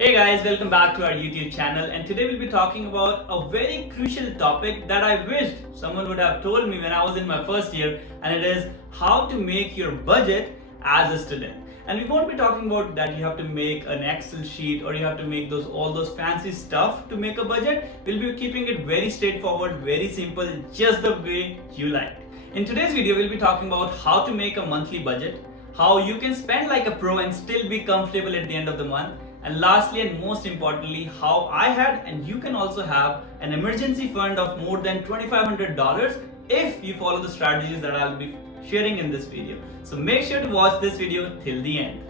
Hey guys, welcome back to our YouTube channel, and today we'll be talking about a very crucial topic that I wished someone would have told me when I was in my first year, and it is how to make your budget as a student. And we won't be talking about that you have to make an Excel sheet or you have to make all those fancy stuff to make a budget. We'll be keeping it very straightforward, very simple, just the way you like. In today's video, we'll be talking about how to make a monthly budget, how you can spend like a pro and still be comfortable at the end of the month, and lastly and most importantly, how I had and you can also have an emergency fund of more than $2,500 if you follow the strategies that I'll be sharing in this video. So make sure to watch this video till the end.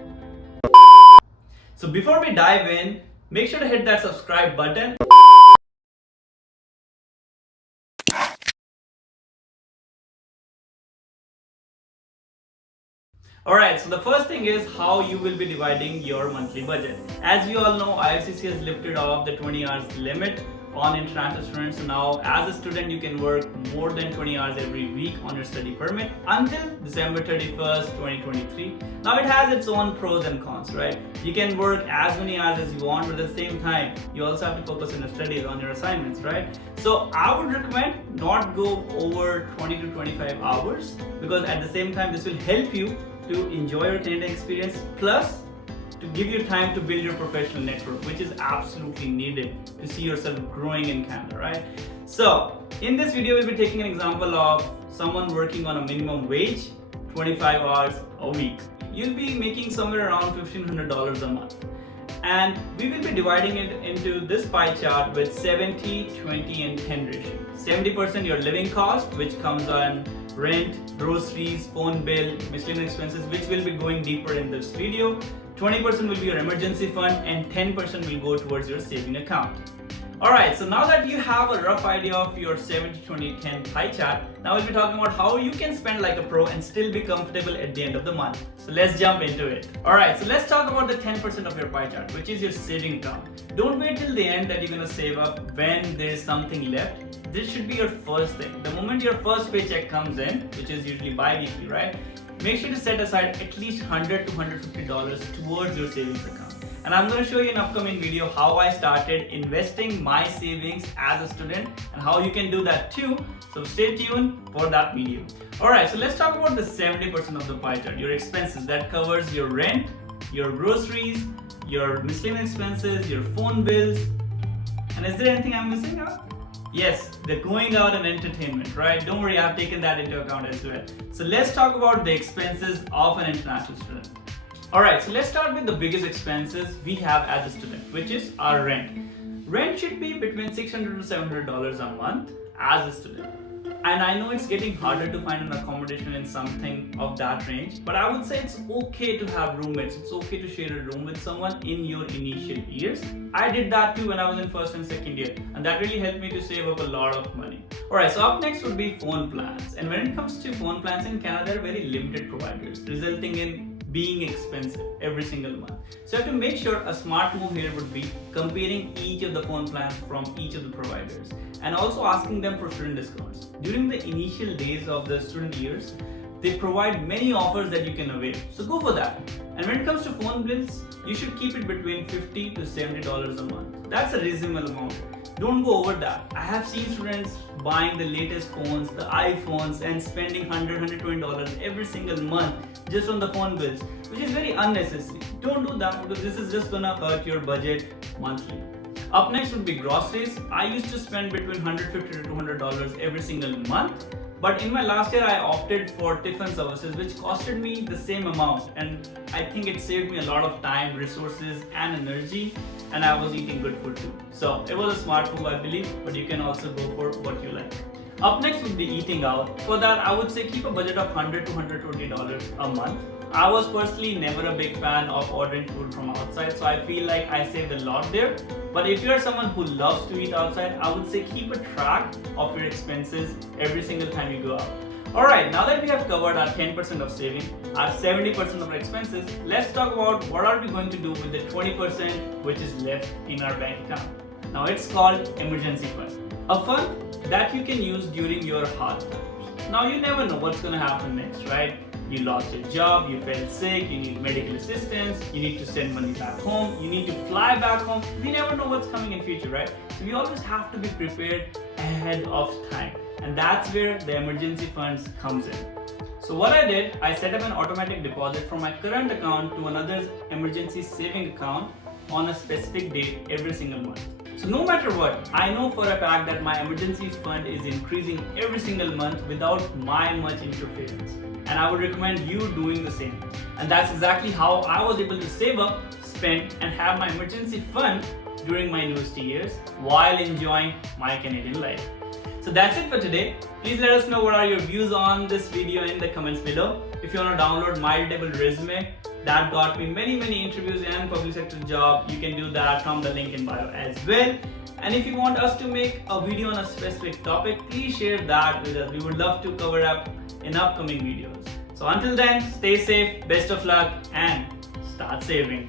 So before we dive in, make sure to hit that subscribe button. Alright, so the first thing is how you will be dividing your monthly budget. As you all know, IFCC has lifted off the 20 hours limit on international students. So now as a student, you can work more than 20 hours every week on your study permit until December 31st, 2023. Now it has its own pros and cons, right? You can work as many hours as you want, but at the same time, you also have to focus on your studies, on your assignments, right? So I would recommend not go over 20 to 25 hours because at the same time, this will help you to enjoy your Canadian experience, plus to give you time to build your professional network, which is absolutely needed to see yourself growing in Canada, right? So in this video, we'll be taking an example of someone working on a minimum wage, 25 hours a week. You'll be making somewhere around $1,500 a month. And we will be dividing it into this pie chart with 70, 20, and 10 ratio. 70% your living cost, which comes on rent, groceries, phone bill, miscellaneous expenses, which will be going deeper in this video. 20% will be your emergency fund and 10% will go towards your saving account. Alright, so now that you have a rough idea of your 70, 20, 10 pie chart, now we'll be talking about how you can spend like a pro and still be comfortable at the end of the month. So let's jump into it. Alright, so let's talk about the 10% of your pie chart, which is your saving account. Don't wait till the end that you're going to save up when there's something left. This should be your first thing. The moment your first paycheck comes in, which is usually bi-weekly, right? Make sure to set aside at least $100 to $150 towards your savings account. And I'm going to show you in an upcoming video how I started investing my savings as a student and how you can do that too. So stay tuned for that video. Alright, so let's talk about the 70% of the pie chart, your expenses. That covers your rent, your groceries, your miscellaneous expenses, your phone bills. And is there anything I'm missing out? Yes, the going out and entertainment, right? Don't worry, I've taken that into account as well. So let's talk about the expenses of an international student. Alright, so let's start with the biggest expenses we have as a student, which is our rent. Rent should be between $600 to $700 a month as a student. And I know it's getting harder to find an accommodation in something of that range, but I would say it's okay to have roommates. It's okay to share a room with someone in your initial years. I did that too when I was in first and second year, and that really helped me to save up a lot of money. Alright, so up next would be phone plans. And when it comes to phone plans in Canada, there are very limited providers, resulting in being expensive every single month. So you have to make sure a smart move here would be comparing each of the phone plans from each of the providers and also asking them for student discounts. During the initial days of the student years, they provide many offers that you can avail. So go for that. And when it comes to phone bills, you should keep it between $50 to $70 a month. That's a reasonable amount. Don't go over that. I have seen students buying the latest phones, the iPhones, and spending $100, $120 every single month just on the phone bills, which is very unnecessary. Don't do that because this is just gonna hurt your budget monthly. Up next would be groceries. I used to spend between $150 to $200 every single month. But in my last year, I opted for tiffin services, which costed me the same amount. And I think it saved me a lot of time, resources, and energy. And I was eating good food too. So it was a smart move, I believe, but you can also go for what you like. Up next would be eating out. For that, I would say keep a budget of $100 to $120 a month. I was personally never a big fan of ordering food from outside, so I feel like I saved a lot there. But if you're someone who loves to eat outside, I would say keep a track of your expenses every single time you go out. Alright, now that we have covered our 10% of saving, our 70% of our expenses, let's talk about what are we going to do with the 20% which is left in our bank account. Now it's called emergency fund. A fund that you can use during your hard times. Now you never know what's going to happen next, right? you lost your job, you fell sick, you need medical assistance, you need to send money back home, you need to fly back home. We never know what's coming in future, right? So we always have to be prepared ahead of time, and that's where the emergency funds comes in. So what I did, I set up an automatic deposit from my current account to another emergency saving account on a specific date every single month. So no matter what, I know for a fact that my emergency fund is increasing every single month without my much interference. And I would recommend you doing the same. And that's exactly how I was able to save up, spend, and have my emergency fund during my university years while enjoying my Canadian life. So that's it for today. Please let us know what are your views on this video in the comments below. If you want to download my Editable resume that got me many interviews and public sector job, you can do that from the link in bio as well. And if you want us to make a video on a specific topic, please share that with us. We would love to cover up in upcoming videos. So until then, stay safe, best of luck, and start saving.